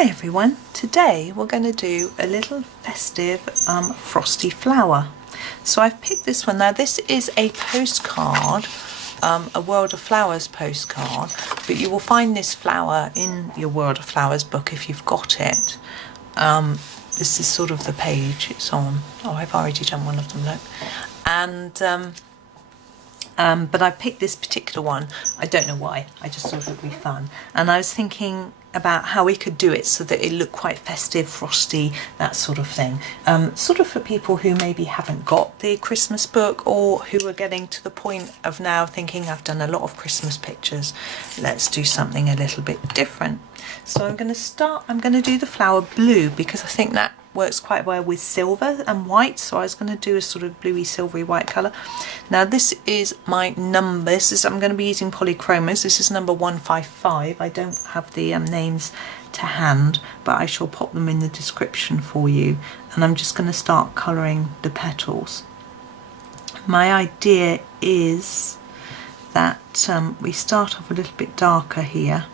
Hi everyone, today we're going to do a little festive frosty flower. So I've picked this one. Now this is a postcard, a World of Flowers postcard, but you will find this flower in your World of Flowers book if you've got it. This is sort of the page it's on. Oh, I've already done one of them, look. And but I picked this particular one. I don't know why, I just thought it would be fun. And I was thinking about how we could do it so that it looked quite festive, frosty, that sort of thing. Sort of for people who maybe haven't got the Christmas book, or who are getting to the point of now thinking, I've done a lot of Christmas pictures, let's do something a little bit different. So I'm going to do the flower blue because I think that works quite well with silver and white, so I was going to do a sort of bluey silvery white colour. Now this is my number, I'm going to be using Polychromos, this is number 155. I don't have the names to hand, but I shall pop them in the description for you, and I'm just going to start colouring the petals. My idea is that we start off a little bit darker here,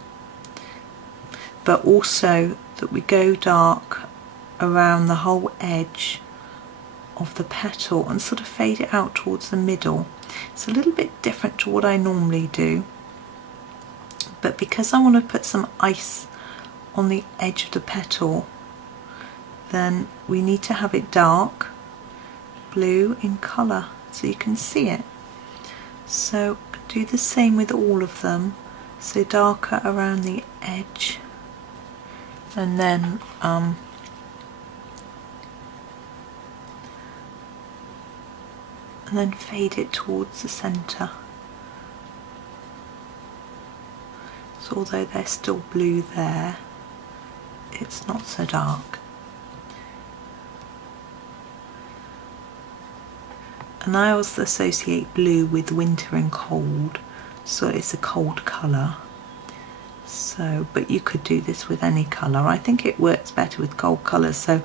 but also that we go dark around the whole edge of the petal and sort of fade it out towards the middle. It's a little bit different to what I normally do, but because I want to put some ice on the edge of the petal, then we need to have it dark blue in colour so you can see it. So do the same with all of them, so darker around the edge, and then fade it towards the centre. So although they're still blue there, it's not so dark. And I also associate blue with winter and cold, so it's a cold colour. So, but you could do this with any colour. I think it works better with cold colours, so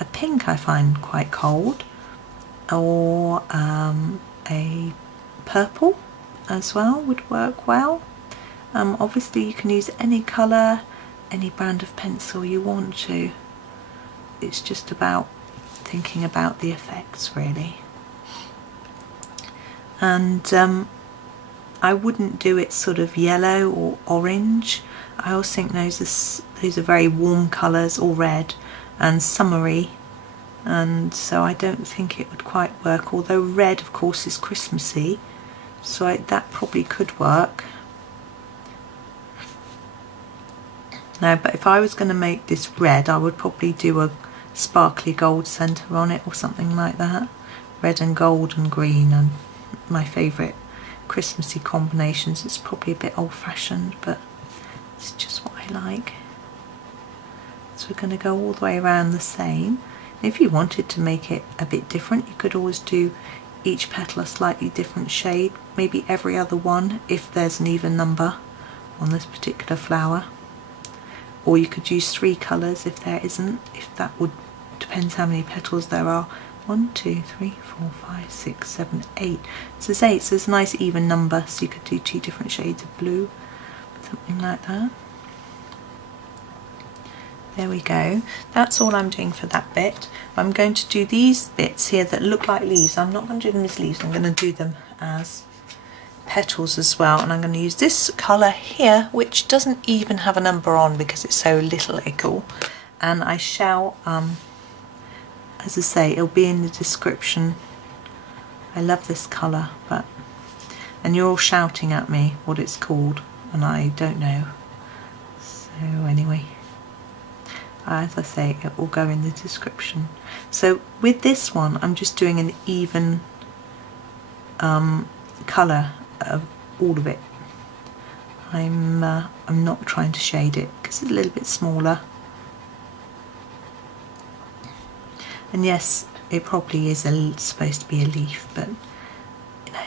a pink I find quite cold, or a purple as well would work well. Obviously you can use any colour, any brand of pencil you want to. It's just about thinking about the effects really. And I wouldn't do it sort of yellow or orange. I always think those are very warm colours, or red and summery, and so I don't think it would quite work, although red of course is Christmassy, so that probably could work. Now, but if I was going to make this red, I would probably do a sparkly gold centre on it or something like that. Red and gold and green are my favourite Christmassy combinations. It's probably a bit old-fashioned, but it's just what I like. So we're going to go all the way around the same. If you wanted to make it a bit different, you could always do each petal a slightly different shade, maybe every other one if there's an even number on this particular flower. Or you could use 3 colours if there isn't, if that would, depends how many petals there are. 1, 2, 3, 4, 5, 6, 7, 8. So there's 8, so it's a nice even number, so you could do 2 different shades of blue, something like that. There we go. That's all I'm doing for that bit. I'm going to do these bits here that look like leaves. I'm not going to do them as leaves, I'm going to do them as petals as well. And I'm going to use this colour here, which doesn't even have a number on because it's so little. And I shall, as I say, it'll be in the description. I love this colour, and you're all shouting at me what it's called, and I don't know. So anyway, as I say, it will go in the description. So with this one, I'm just doing an even colour of all of it. I'm not trying to shade it because it's a little bit smaller. And yes, it probably is supposed to be a leaf, but you know,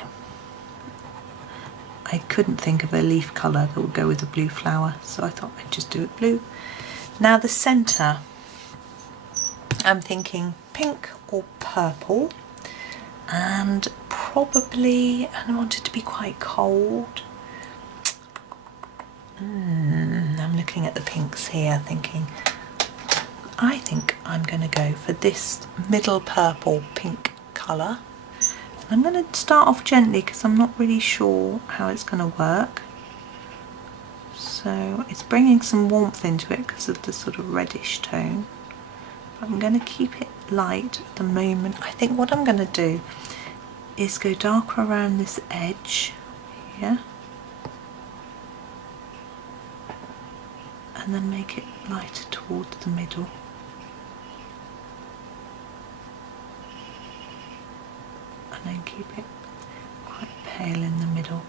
I couldn't think of a leaf colour that would go with a blue flower, so I thought I'd just do it blue. Now the centre, I'm thinking pink or purple, and probably, and I want it to be quite cold. I'm looking at the pinks here thinking I think I'm going to go for this middle purple pink colour. I'm going to start off gently because I'm not really sure how it's going to work. So it's bringing some warmth into it because of the sort of reddish tone. But I'm going to keep it light at the moment. I think what I'm going to do is go darker around this edge here. And then make it lighter towards the middle. And then keep it quite pale in the middle.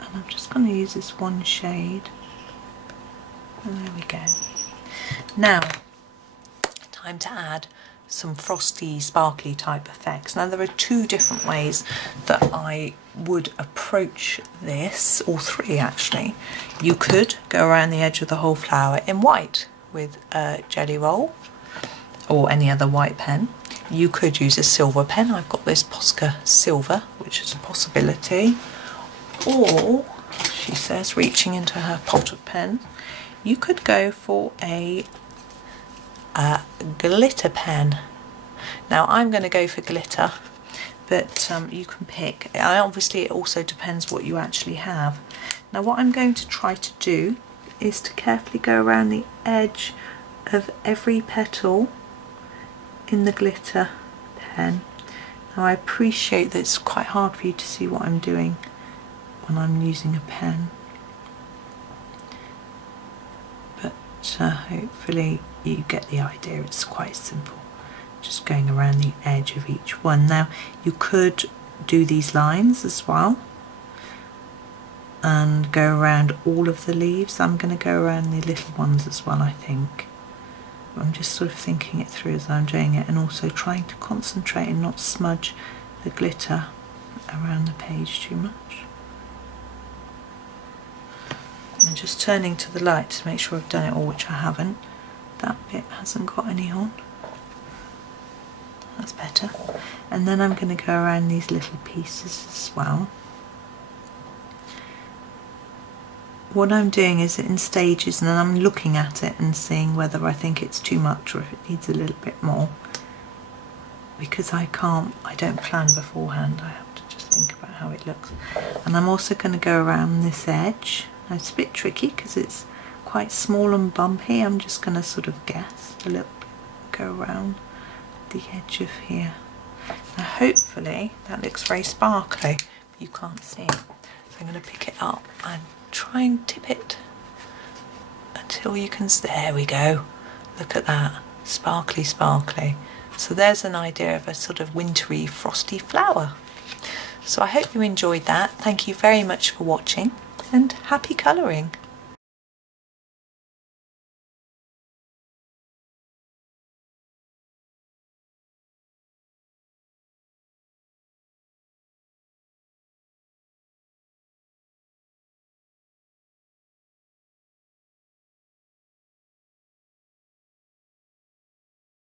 And I'm just going to use this one shade. And there we go. Now, time to add some frosty, sparkly type effects. Now there are two different ways that I would approach this, or three actually. You could go around the edge of the whole flower in white with a jelly roll or any other white pen. You could use a silver pen. I've got this Posca Silver, which is a possibility. Or, she says, reaching into her pot of pens, you could go for a glitter pen. Now I'm going to go for glitter, but you can pick. Obviously it also depends what you actually have. Now what I'm going to try to do is to carefully go around the edge of every petal in the glitter pen. Now I appreciate that it's quite hard for you to see what I'm doing when I'm using a pen, but hopefully you get the idea. It's quite simple, just going around the edge of each one. Now you could do these lines as well and go around all of the leaves. I'm going to go around the little ones as well, I think. I'm just sort of thinking it through as I'm doing it, and also trying to concentrate and not smudge the glitter around the page too much. And just turning to the light to make sure I've done it all, which I haven't. That bit hasn't got any on. That's better. And then I'm going to go around these little pieces as well. What I'm doing is in stages, and then I'm looking at it and seeing whether I think it's too much or if it needs a little bit more. Because I don't plan beforehand, I have to just think about how it looks. And I'm also going to go around this edge. Now it's a bit tricky because it's quite small and bumpy. I'm just going to sort of guess a little bit, go around the edge of here. Now hopefully that looks very sparkly, but you can't see it. So I'm going to pick it up and try and tip it until you can, there we go. Look at that, sparkly, sparkly. So there's an idea of a sort of wintry, frosty flower. So I hope you enjoyed that. Thank you very much for watching, and happy colouring.